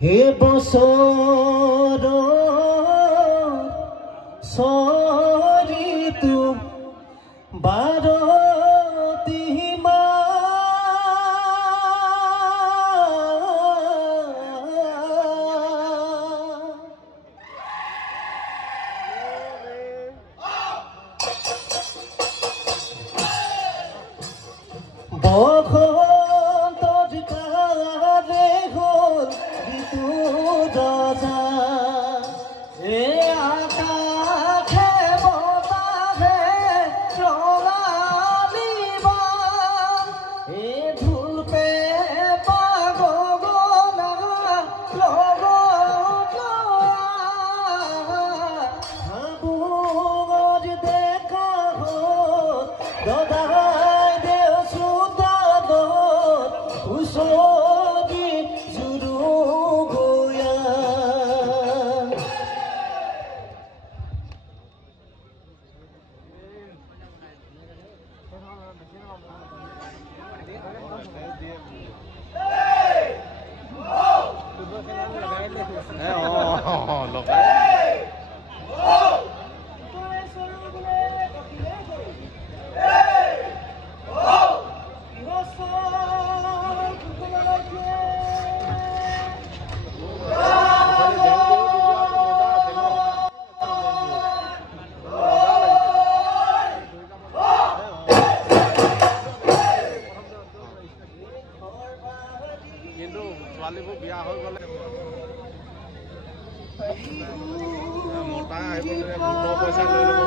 হে বছৰ সৰিতু বাৰতি বসন্ত কালে হ'ল ঋতু ৰজা আকাশে বতাহে ৰঙালিবা ঢোল পেঁপা গগনা লগত হাবুঙত দেখা হ'ল দদাই দেও চোতালত হুঁচৰি জুৰু গয়া কিন্তু ছোৱালীবোৰ বিয়া হৈ গ'লে মতা আহিব পইচা লৈ ল'ব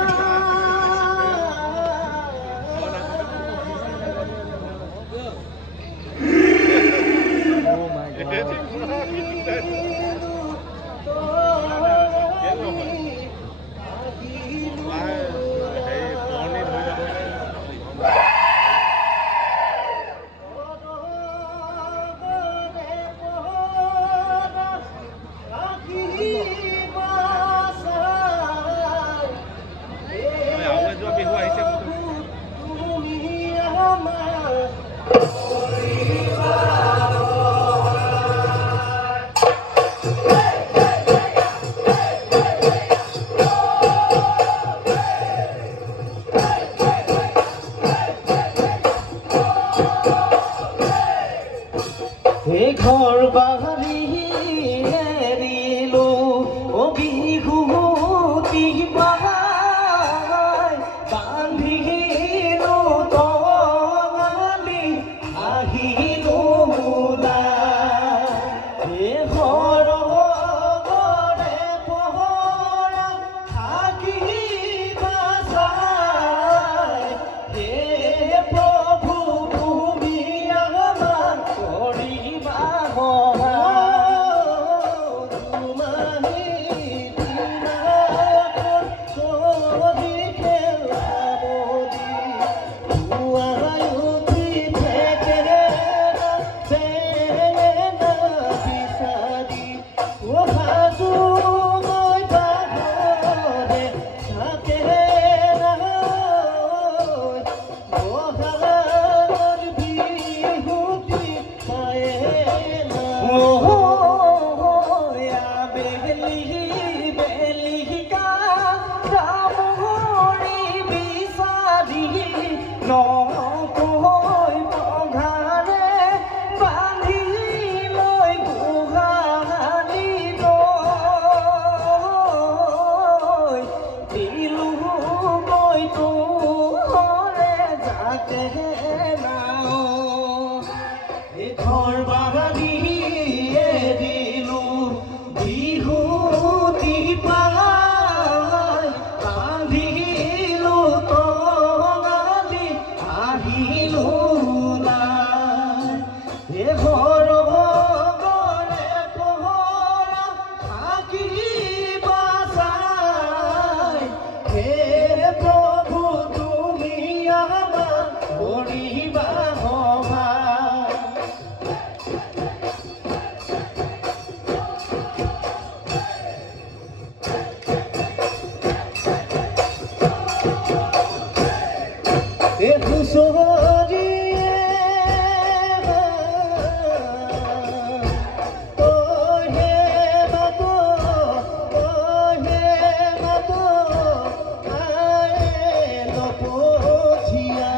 ঘৰ বাহাৰি এৰিলো বিহুতি বান্ধিলো তঙালি আহিলো ঘৰৰে পহৰা থাকিবা চাই হে প্ৰভু তুমি আমাৰ কৰিবা ঘৰ বাহাৰি এৰিলো বিহুতি বান্ধিলো তঙালি আহিলো এ হুঁচৰিয়ে তইহে মাত আয়ে নপঠিয়া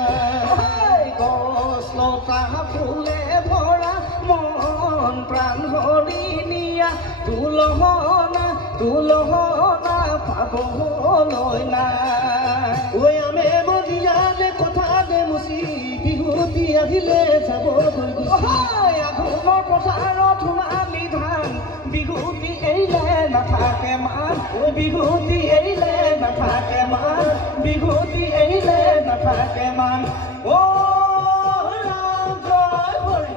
গছ লতা ফুলে ভৰা মন প্ৰাণ হৰি নিয়া তুলহনা পাবলৈ নাই ঐ আমে মৰিয়ালে কথা দে মুচি বিহুতি আহিলে যাব আঘোণৰ পথাৰত সোণালী ধান বিহুতি এৰিলে নাথাকে মান বিহুতি এৰিলে নাথাকে মান বিহুতি এৰিলে নাথাকে মান অ ৰাম জয় হৰি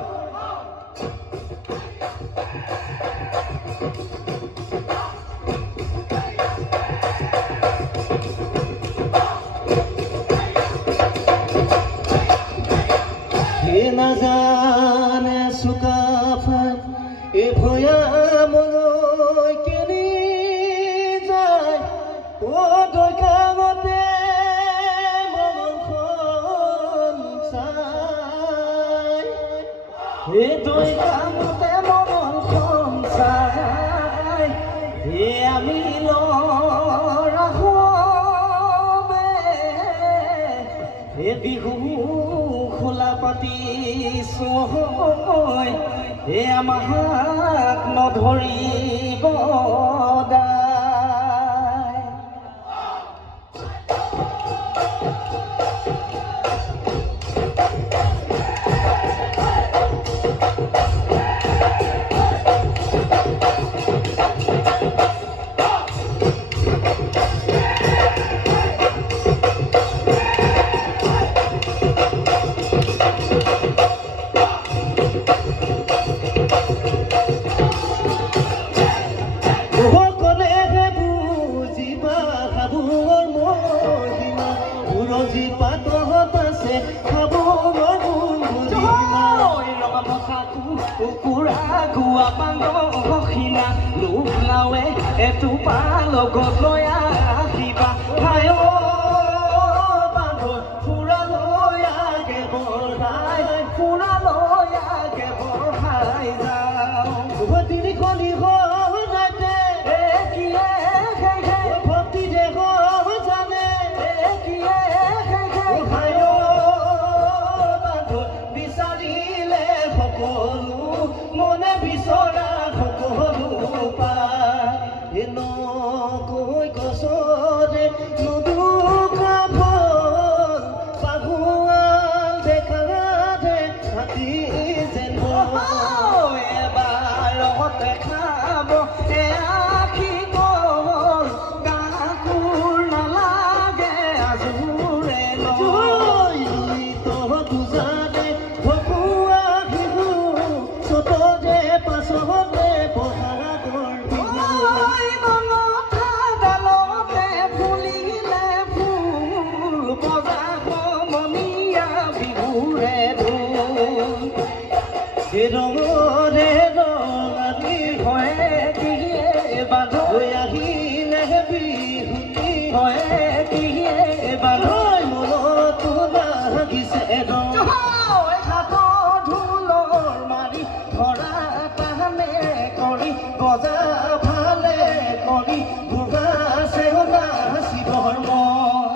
নাজানে চুকাফাই এ ভৈয়ামলৈ কেনি যায় অ দৈকামতে মনখন চাই এ দৈকামতে মনখন চাই এ আমি লৰা এ বিহু খোলা পাতিছো এ আমাক নধৰিব দায় কুকুৰা গোৱা পান্দখিনা লোভ লাৱে এটোপা লগত লৈ আহিবা হায় বান্ধৈ ফুৰালৈ আগে বঢ়াই যাওঁ তিনিখনি যাতে কিয়ে ভক্তি দেহ জানে কিয়ে বিচাৰিলে সকলো মনে বিচৰা সকলো পায় নকৈ গছৰে নুদুকা ফল পাহুৱাল দেখাতে হাতী যেন এবাৰতে খাব আখি গল গাকুৰ নালাগে আজোৰে দুজানে ভকুৱা বিহু চততে পাছতে বহাগৰ ডালতে ফুলিলে ফুল বজা সমনীয়া বিহুৰে ঢোল ৰঙৰে ৰঙালী হয় কিয়ে বান্ধৈ আহিলে বিহুতি হয় কিয়ে বান্ধৈ মনতো লাগিছে হাতৰ ঢোলৰ মাৰি ধৰা টানে কৰি গজা ভালে কৰি ঘূৰা চেহনা শিৱৰ মন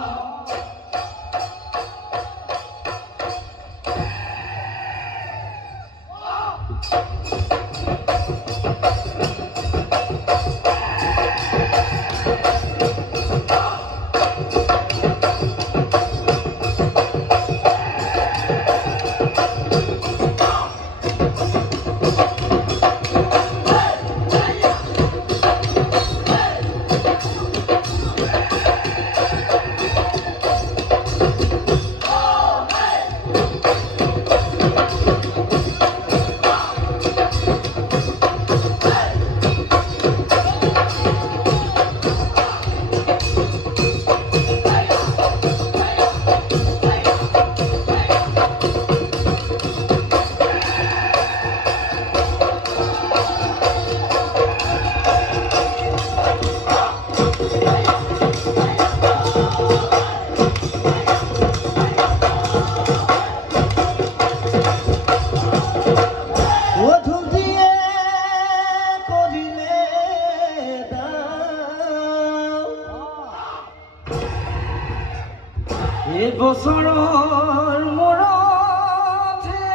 বছৰৰ মূৰতহে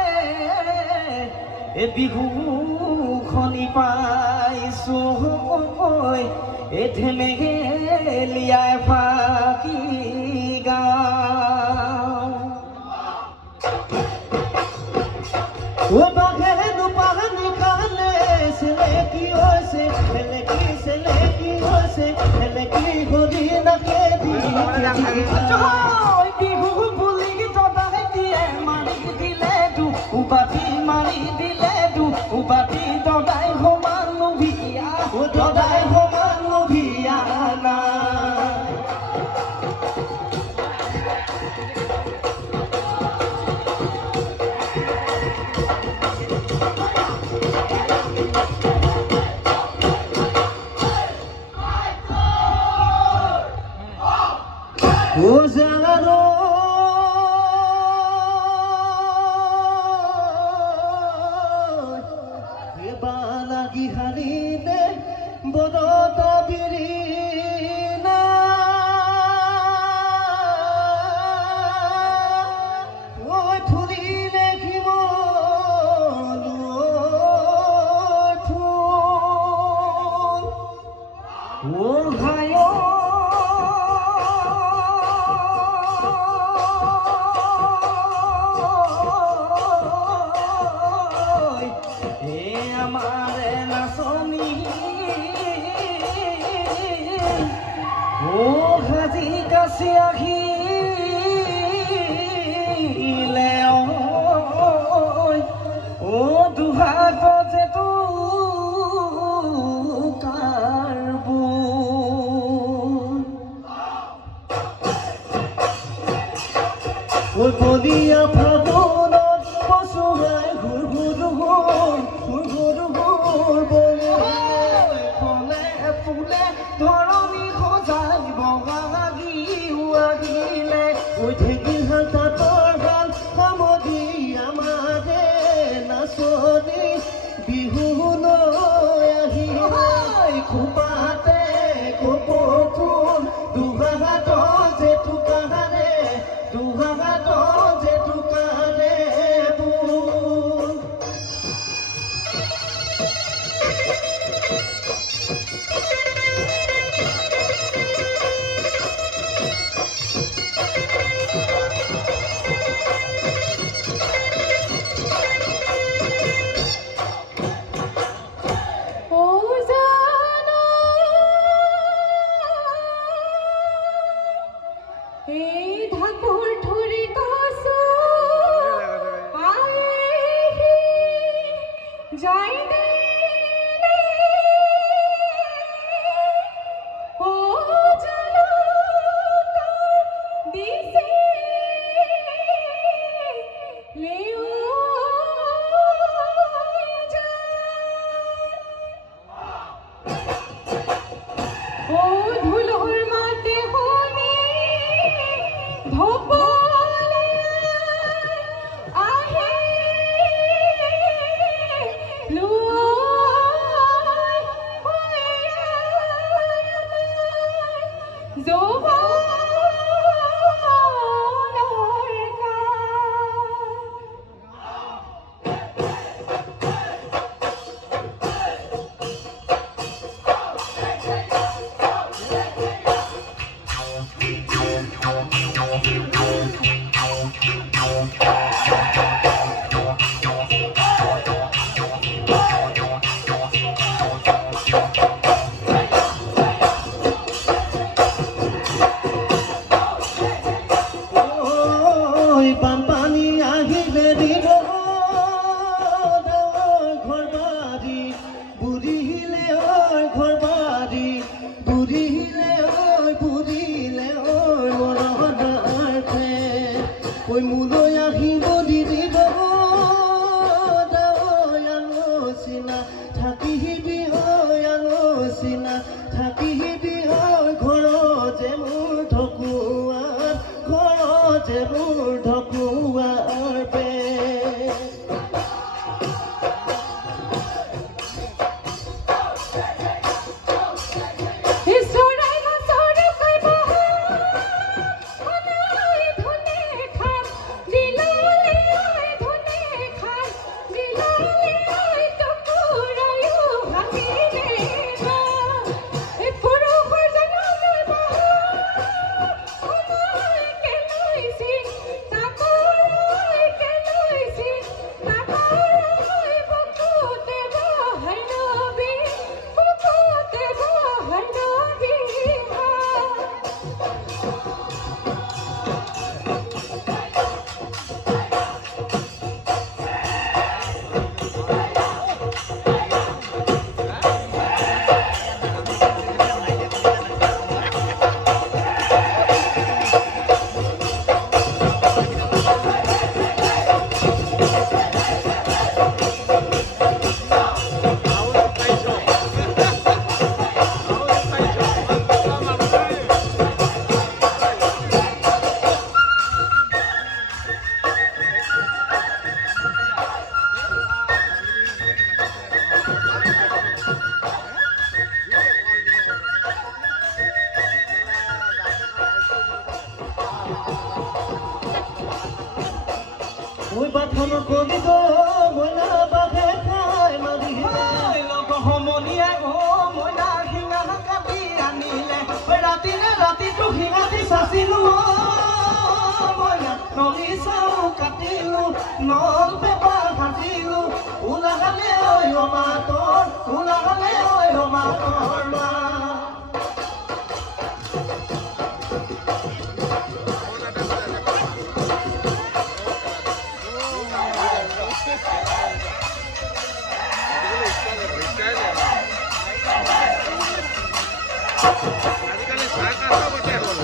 এ বিহুখনি পাইছোঁ এ ধেমেলীয়াই ফাকি গাওঁ ও বাঘে দুপাহানি খালে ছেলে কি হৈছে ছেলে কি হৈছে কি হলি নাকে বিহু বুলি জদাই দিয়ে মাৰি দিলে উবাতি মাৰি দিলে উবাতি দদাই সমান লোভিয়া দদাই সমান লোভিয়া না ও জানো লাগি হারিলে বড় বিৰি না ওই ফুলিলে ফুল ও ভাই আমারে নাচনি ও হাজি কাছে আহিলে ও দুহাত যে কারবু ওই বলিয়া ফাগুনত পশুহাই ঘুর বলে ফুলে ফুলে ধৰণী সজাই বগাগি আহিলে ওই ঢেকিল হাল তাঁতৰ হাল সামৰি আমাৰে নাচনি বিহুলৈ আহিলে খোপাতে কপৌফুল দুহাত জেতুকাৰে বুল যাই দিলে ও জানো দিছে লেও ও ধুলোৰ মাতে হনি ধোপলে আহে বানপানী আহিলে দিব ঘৰ বাৰী বুঢ়িলে ঘৰ বাৰী বুঢ়িলে মৰণাৰ্থে কৈ মোলৈ আহিব দি দিব আলোচনা থাকিবি আলোচনা থাকিবি ঘৰত যে মোৰ ঢকুৱাৰ ঘৰত যে মোৰ ঢকুৱাৰ pay It's so right, I'm sorry, I'm মই বাথন কৰি মইনা বাঘে খাই মাৰিলে লগ সমনীয়াই মইনা শিঙা কাটি আনিলে ৰাতিলে ৰাতিটো শিঙা দি চাচিলো মইনা নলি চাও কাটিলো নল পেপাৰ ভাজিলো ওলাগালে ঐ মাতৰ ওলাগালে ঐ মাতৰ মা আজিকালি চাহ বটে হ'ল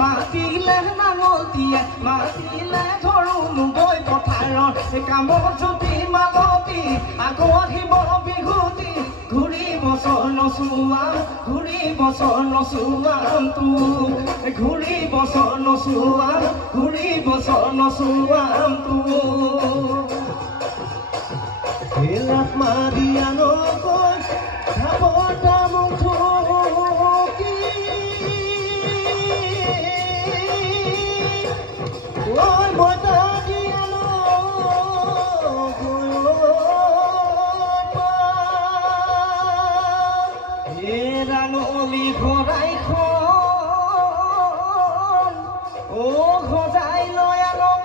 মাতিলে নাঙল দিয়ে মাতিলে ধৰো নগৈ পথাৰত কামত যদি মালতী আকৌ আহিব বিহুতি ঘূৰি বছৰ নচোৱা ঘূৰি বছৰ নচোৱা ঘূৰি বছৰ নচোৱা ঘূৰি বছৰ নচোৱা লাখ মাৰিয়া নকৈ ধাপতা মুঠো ঐ মতা দিয়ালো ৰাঙলী ঘৰাইখন সজাই লৈ আলং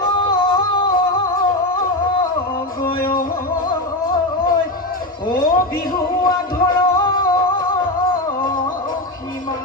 গৈ বিহু আধৰ সীমা